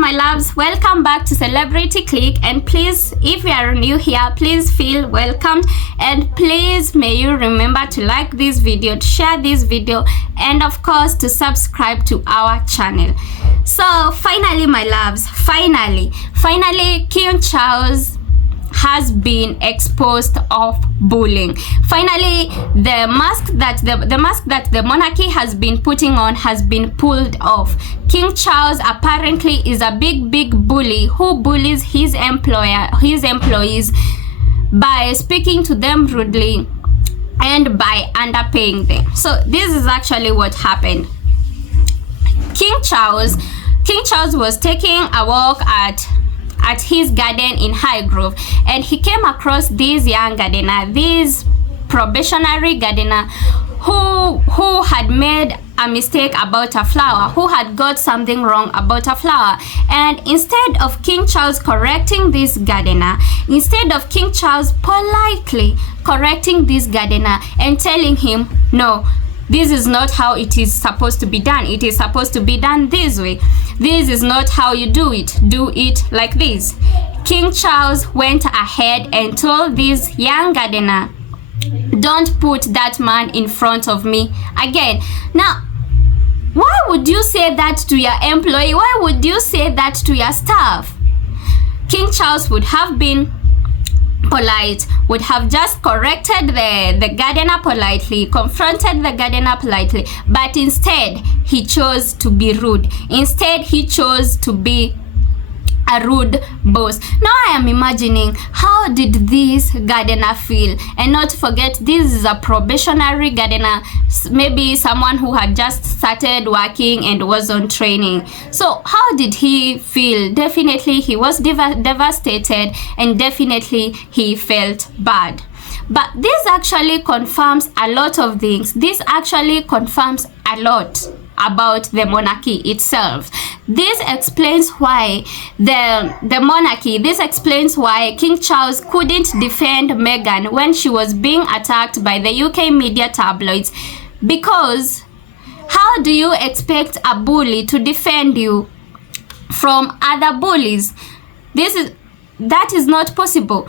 my loves, welcome back to Celebrity Click, and please, if you are new here, please feel welcomed, and please may you remember to like this video, to share this video, and of course to subscribe to our channel. So finally, my loves, finally King Charles has been exposed of bullying. Finally, the mask that the monarchy has been putting on has been pulled off. King Charles apparently is a big bully who bullies his employees by speaking to them rudely and by underpaying them. So this is actually what happened. King Charles was taking a walk at his garden in Highgrove, and he came across this young gardener, this probationary gardener who had made a mistake about a flower, who had got something wrong about a flower. And instead of King Charles correcting this gardener, instead of King Charles politely correcting this gardener and telling him, no, this is not how it is supposed to be done. It is supposed to be done this way. This is not how you do it. Do it like this. King Charles went ahead and told this young gardener, don't put that man in front of me again. Now, why would you say that to your employee? Why would you say that to your staff? King Charles would have been polite, would have just corrected the gardener politely, confronted the gardener politely, but instead he chose to be rude. Instead he chose to be a rude boss. Now I am imagining, how did this gardener feel? And not to forget, this is a probationary gardener, maybe someone who had just started working and was on training. So how did he feel? Definitely he was devastated, and definitely he felt bad. But this actually confirms a lot of things. This actually confirms a lot about the monarchy itself. This explains why the monarchy, this explains why King Charles couldn't defend Meghan when she was being attacked by the UK media tabloids. Because how do you expect a bully to defend you from other bullies? That is not possible.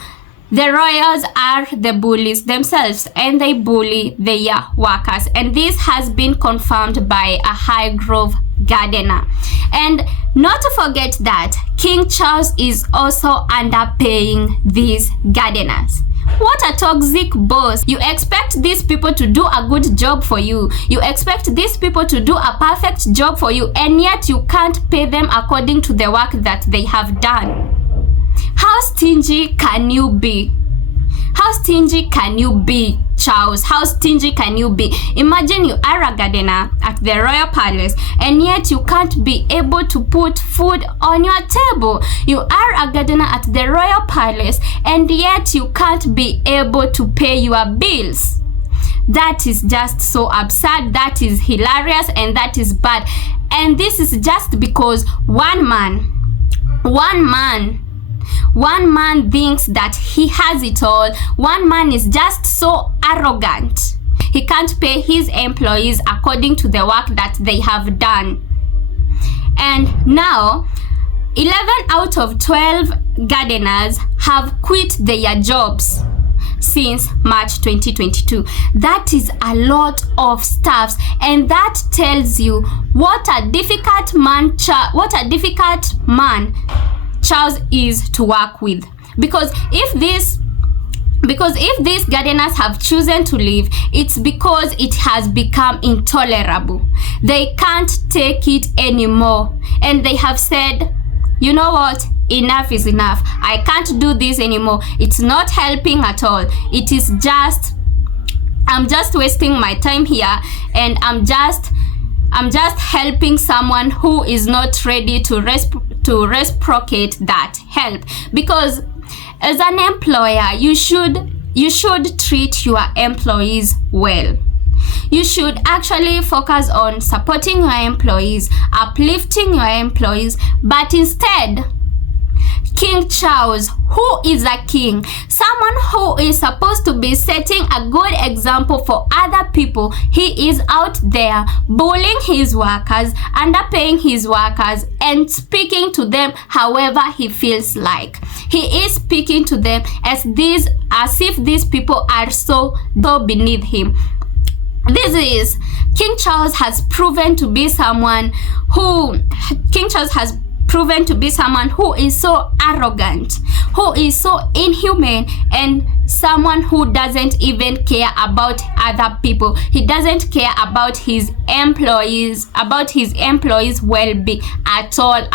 The royals are the bullies themselves, and they bully their workers. And this has been confirmed by a Highgrove gardener. And not to forget that King Charles is also underpaying these gardeners. What a toxic boss. You expect these people to do a good job for you. You expect these people to do a perfect job for you, and yet you can't pay them according to the work that they have done. How stingy can you be? How stingy can you be, Charles? How stingy can you be? Imagine you are a gardener at the royal palace, and yet you can't be able to put food on your table. You are a gardener at the royal palace, and yet you can't be able to pay your bills. That is just so absurd. That is hilarious, and that is bad. And this is just because one man thinks that he has it all. One man is just so arrogant. He can't pay his employees according to the work that they have done. And now, 11 out of 12 gardeners have quit their jobs since March 2022. That is a lot of staffs, and that tells you what a difficult man Charles is to work with. Because if these gardeners have chosen to leave, it's because it has become intolerable. They can't take it anymore, and they have said, you know what, enough is enough. I can't do this anymore. It's not helping at all. It is just, I'm just wasting my time here, and I'm just helping someone who is not ready to reciprocate that help. Because as an employer, you should treat your employees well. You should actually focus on supporting your employees, uplifting your employees, but instead King Charles, who is a king, someone who is supposed to be setting a good example for other people, he is out there bullying his workers, underpaying his workers, and speaking to them however he feels like. He is speaking to them as if these people are so beneath him. King Charles has proven to be someone who is so arrogant, who is so inhumane, and someone who doesn't even care about other people. He doesn't care about his employees, well-being at all.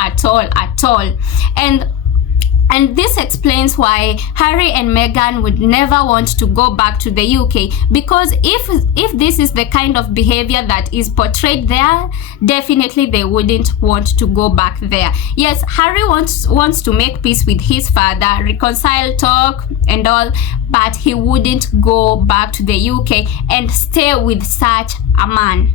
And this explains why Harry and Meghan would never want to go back to the UK, because if this is the kind of behavior that is portrayed there, definitely they wouldn't want to go back there. Yes, Harry wants to make peace with his father, reconcile, talk and all, but he wouldn't go back to the UK and stay with such a man.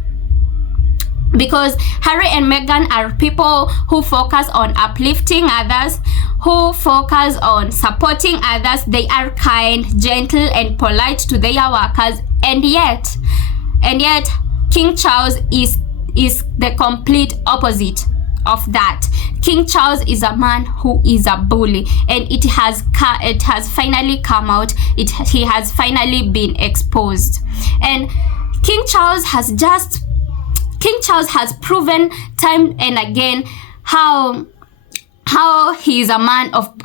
Because Harry and Meghan are people who focus on uplifting others, who focus on supporting others. They are kind, gentle, and polite to their workers. And yet, King Charles is the complete opposite of that. King Charles is a man who is a bully, and it has finally come out. He has finally been exposed, and King Charles has proven time and again how he is a man of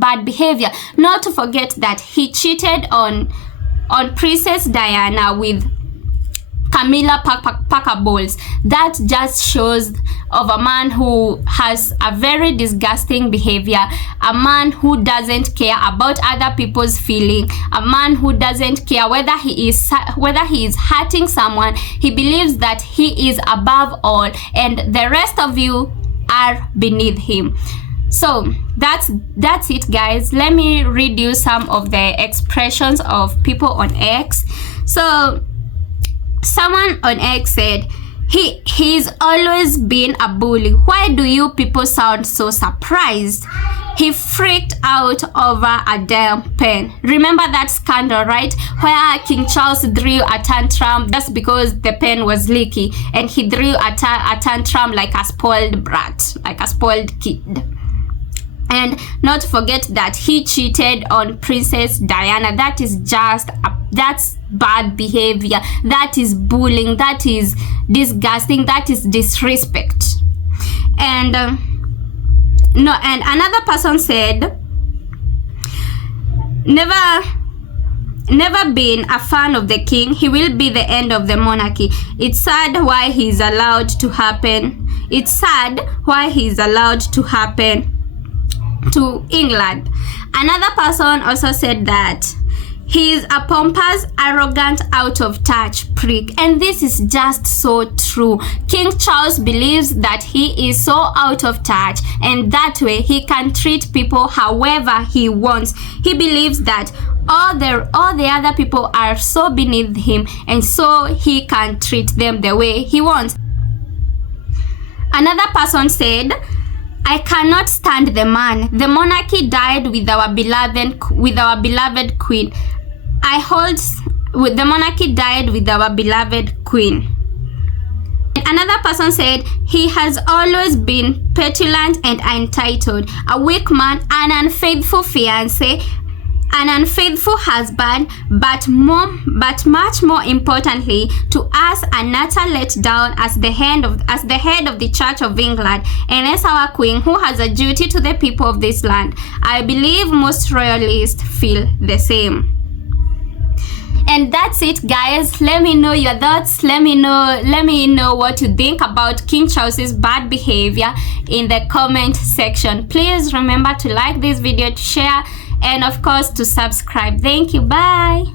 bad behavior. Not to forget that he cheated on Princess Diana with Camilla Parker Bowles. That just shows of a man who has a very disgusting behavior, a man who doesn't care about other people's feeling, a man who doesn't care whether he is hurting someone. He believes that he is above all and the rest of you are beneath him. So that's it, guys. Let me read you some of the expressions of people on X. So someone on X said, he's always been a bully. Why do you people sound so surprised? He freaked out over a damn pen. Remember that scandal, right? Where King Charles threw a tantrum just because the pen was leaky, and he threw a tantrum like a spoiled brat, like a spoiled kid. And not to forget that he cheated on Princess Diana. That is that's bad behavior. That is bullying. That is disgusting. That is disrespect. And and another person said, never been a fan of the king. He will be the end of the monarchy. It's sad why he's allowed to happen. It's sad why he's allowed to happen to England. Another person also said that he's a pompous, arrogant, out of touch prick. And this is just so true. King Charles believes that he is so out of touch, and that way he can treat people however he wants. He believes that all the other people are so beneath him, and so he can treat them the way he wants. Another person said, I cannot stand the man. The monarchy died with our beloved queen. The monarchy died with our beloved queen. And another person said, he has always been petulant and entitled, a weak man, an unfaithful fiancé, an unfaithful husband, but much more importantly to us, a utter letdown as the head of the Church of England, and as our queen who has a duty to the people of this land. I believe most royalists feel the same. And that's it, guys. Let me know your thoughts. Let me know what you think about King Charles's bad behavior in the comment section. Please remember to like this video, to share, and of course to subscribe. Thank you. Bye.